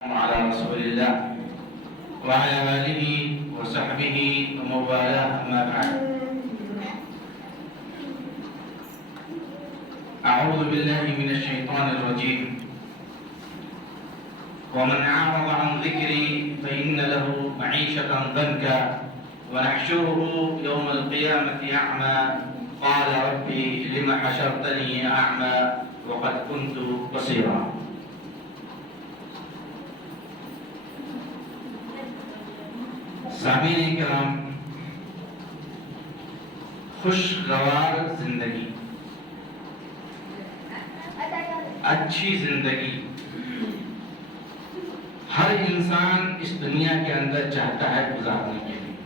على رسول الله وعلى آله وصحبه ومن والاه أما بعد. أعوذ بالله من الشيطان الرجيم. ومن أعرض عن ذكري فإن له معيشة ضنكا ونحشره يوم القيامة أعمى قال ربي لم حشرتني أعمى وقد كنت بصيرا. سامعین کرام، خوشگوار زندگی، اچھی زندگی ہر انسان اس دنیا کے اندر چاہتا ہے گزارنے کے لیے.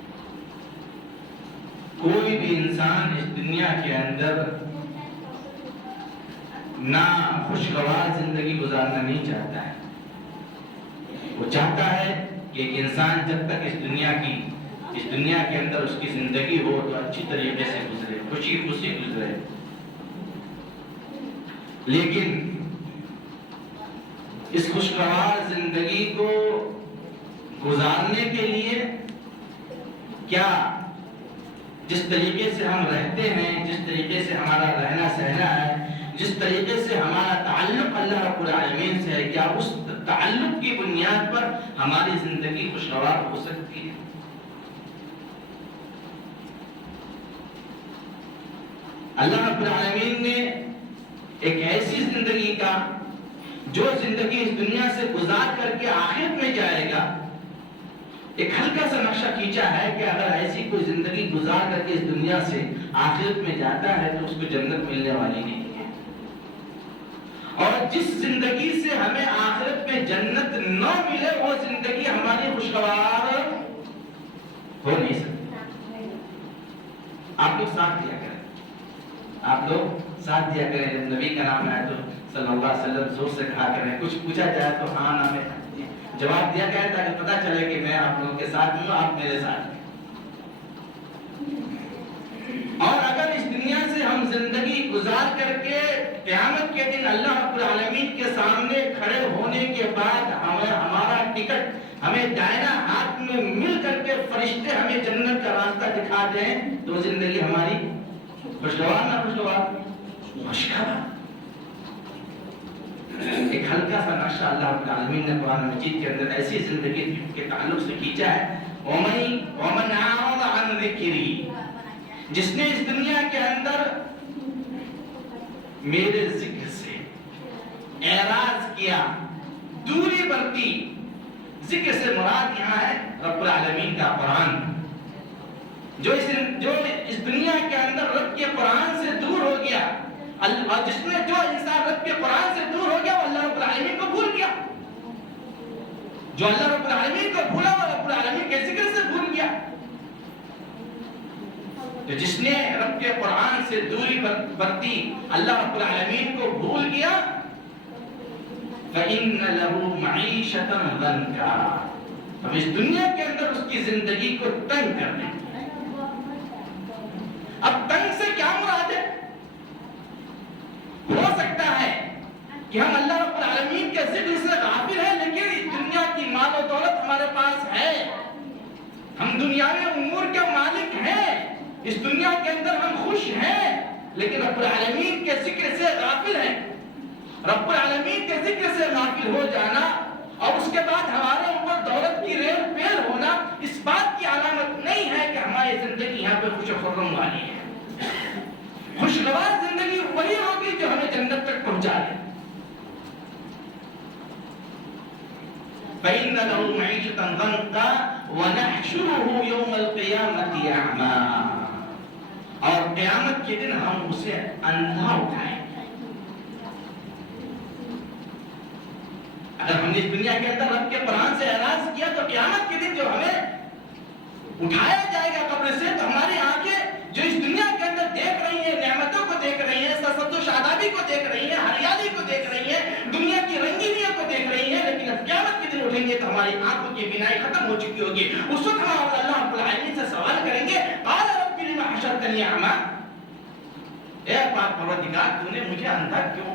کوئی بھی انسان اس دنیا کے اندر نہ خوشگوار زندگی گزارنا نہیں چاہتا ہے. وہ چاہتا ہے کہ ایک انسان جب تک اس دنیا کے اندر اس کی زندگی ہو تو اچھی طریقے سے گزرے، خوشی خوشی گزرے. لیکن اس خوشگوار زندگی کو گزارنے کے لیے کیا جس طریقے سے ہم رہتے ہیں، جس طریقے سے ہمارا رہنا سہنا ہے، جس طریقے سے ہمارا تعلق اللہ رب العالمین سے ہے، کیا اس تعلق کی بنیاد پر ہماری زندگی خوشگوار ہو سکتی ہے؟ اللہ رب العالمین نے ایک ایسی زندگی کا جو زندگی اس دنیا سے گزار کر کے آخرت میں جائے گا، ایک ہلکا سا نقشہ کھینچا ہے کہ اگر ایسی کوئی زندگی گزار کر کے اس دنیا سے آخرت میں جاتا ہے تو اس کو جنت ملنے والی نہیں ہے. اور جس زندگی سے ہمیں آخرت میں جنت نہ ملے وہ زندگی ہماری خوشگوار ہو نہیں سکتی. آپ لوگ ساتھ دیا کریں، آپ لوگ ساتھ دیا کریں. جب نبی کا نام آئے تو صلی اللہ علیہ وسلم زور سے کہا کریں. کچھ پوچھا جائے تو ہاں نہ میں جواب دیا کریں تاکہ پتہ چلے کہ میں آپ لوگوں کے ساتھ ہوں، آپ میرے ساتھ ہیں. اور اگر اس دنیا سے ہم زندگی گزار کر کے قیامت کے دن اللہ رب العالمین کے سامنے کھڑے ہونے کے بعد ہمارا ٹکٹ ہمیں دائنا ہاتھ میں مل کر کے فرشتے ہمیں جنت کا راستہ دکھا دیں تو زندگی ہماری خوشگوار نہ خوشگوار؟ خوشگوار. ایک ہلکا سا نقشہ اللہ رب العالمین نے قرآن مجید کے اندر ایسی زندگی کے تعلق سے کھینچا ہے. وَمَنْ أَعْرَضَ عَنْ ذِكْرِي، جس نے اس دنیا کے اندر میرے ذکر سے اعراض کیا، دوری برتی. ذکر سے مراد یہاں ہے رب العالمین کا قرآن. جو اس دنیا کے اندر رب کے قرآن سے دور ہو گیا، اور جو انسان رب کے قرآن سے دور ہو گیا وہ اللہ رب العالمین کو بھول گیا. جو اللہ رب العالمین کو بھولا وہ رب العالمین کے ذکر سے بھول گیا. تو جس نے رب کے قرآن سے دوری برتی، اللہ رب العالمین کو بھول گیا، فَإِنَّ لَهُ مَعِيشَةً ضَنْكَا، ہم اس دنیا کے اندر اس کی زندگی کو تنگ کر دیں. اب تنگ سے کیا مراد ہے؟ ہو سکتا ہے کہ ہم اللہ رب العالمین کے ذکر سے غافل ہیں لیکن اس دنیا کی مال و دولت ہمارے پاس ہے، ہم دنیاوی امور کے مالک ہیں، اس دنیا کے اندر ہم خوش ہیں، لیکن رب العالمین کے ذکر سے غافل ہیں. رب العالمین کے ذکر سے غافل ہو جانا اور اس کے بعد ہمارے اوپر دولت کی ریل پیر ہونا اس بات کی علامت نہیں ہے کہ ہماری زندگی یہاں پہ خوش و خرم والی ہے. خوشگوار زندگی وہی ہوگی جو ہمیں جنت تک پہنچا دے. فَإِنَّ لَهُ مَعِيشَةً ضَنْكَا وَنَحْشُرُهُ يَوْمَ الْقِيَامَةِ أَعْمَى، اور قیامت کے دن ہم اسے اندھا اٹھائیں گے. اگر ہم نے اس دنیا کے اندر رب کے قرآن سے اعراض کیا تو قیامت کے دن جو ہمیں اٹھایا جائے گا قبر سے تو ہماری آنکھیں جو اس دنیا کے اندر دیکھ رہی ہیں، نعمتوں کو دیکھ رہی ہیں، سرسبز و شادابی کو دیکھ رہی ہیں، ہریالی کو دیکھ رہی ہیں، دنیا کی رنگینیوں کو دیکھ رہی ہیں، لیکن اب قیامت کے دن اٹھیں گے تو ہماری آنکھوں کی بینائی ختم ہو چکی ہوگی. اس وقت ہم اللہ رب العالمین سے سوال کریں گے، قال رب لم حشرتنی اعمی، اے پاک پروردگار تو نے مجھے اندھا کیوں؟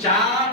4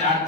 4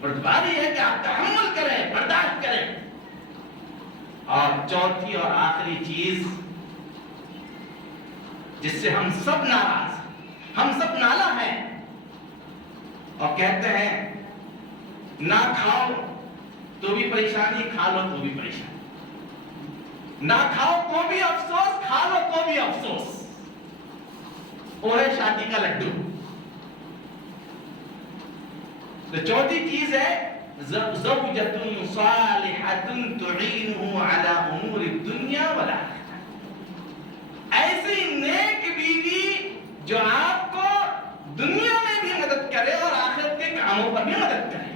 بردباری ہے کہ آپ تحمل کریں، برداشت کریں. اور چوتھی اور آخری چیز جس سے ہم سب ناراض، ہم سب نالا ہیں اور کہتے ہیں نہ کھاؤ تو بھی پریشانی، کھا لو تو بھی پریشانی. نہ کھاؤ تو بھی افسوس، کھا لو تو بھی افسوس. وہ ہے شادی کا لڈو. تو چوتھی چیز ہے زوجۃ صالحۃ تعینہ علی امور الدنیا والآخرہ. ایسی نیک بیوی جو آپ کو دنیا میں بھی مدد کرے اور آخرت کے کاموں پر بھی مدد کرے.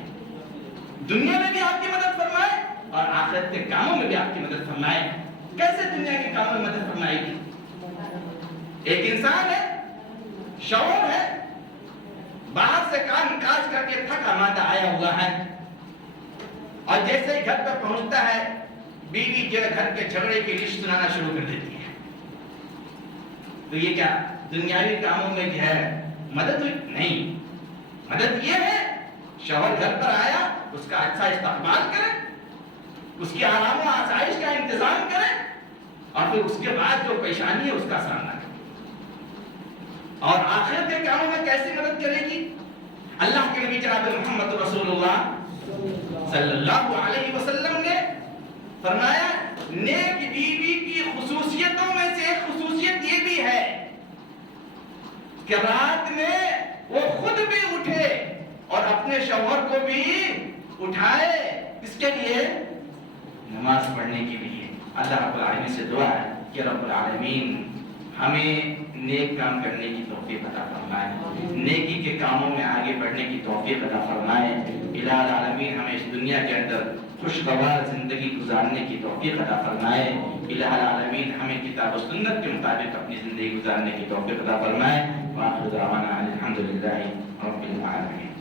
دنیا میں بھی آپ کی مدد فرمائے اور آخرت کے کاموں میں بھی آپ کی مدد فرمائے. کیسے دنیا کے کاموں میں مدد فرمائے گی؟ ایک انسان ہے، شوہر ہے، باہر سے کام کاج کر کے تھکا ماندہ آیا ہوا ہے، اور جیسے ہی گھر پر پہنچتا ہے بیوی جو ہے گھر کے جھگڑے کی لسٹ سنانا شروع کر دیتی ہے. تو یہ کیا دنیاوی کاموں میں جو ہے مدد ہوئی؟ نہیں. مدد یہ ہے شوہر گھر پر آیا، اس کا اچھا استقبال کرے، اس کی آرام و آسائش کا انتظام کرے، اور پھر اس کے بعد جو پریشانی ہے اس کا سامنا کرے. اور آخرت کے کاموں میں کیسی مدد کرے گی؟ اللہ کے نبی جناب محمد رسول اللہ صلی اللہ علیہ وسلم نے فرمایا نیک بیوی کی خصوصیتوں میں سے ایک خصوصیت یہ بھی ہے کہ رات میں وہ خود بھی اٹھے اور اپنے شوہر کو بھی اٹھائے. اس کے لیے نماز پڑھنے کے لیے. اللہ رب العالمین سے دعا ہے کہ رب العالمین ہمیں نیک کام کرنے کی توفیق عطا فرمائے، نیکی کے کاموں میں آگے بڑھنے کی توفیق عطا فرمائے. الہ العالمین ہمیں اس دنیا کے اندر خوشگوار زندگی گزارنے کی توفیق عطا فرمائے. الہ العالمین ہمیں کتاب و سنت کے مطابق اپنی زندگی گزارنے کی توفیق عطا فرمائے. وآخر دعوانا الحمدللہ رب العالمین.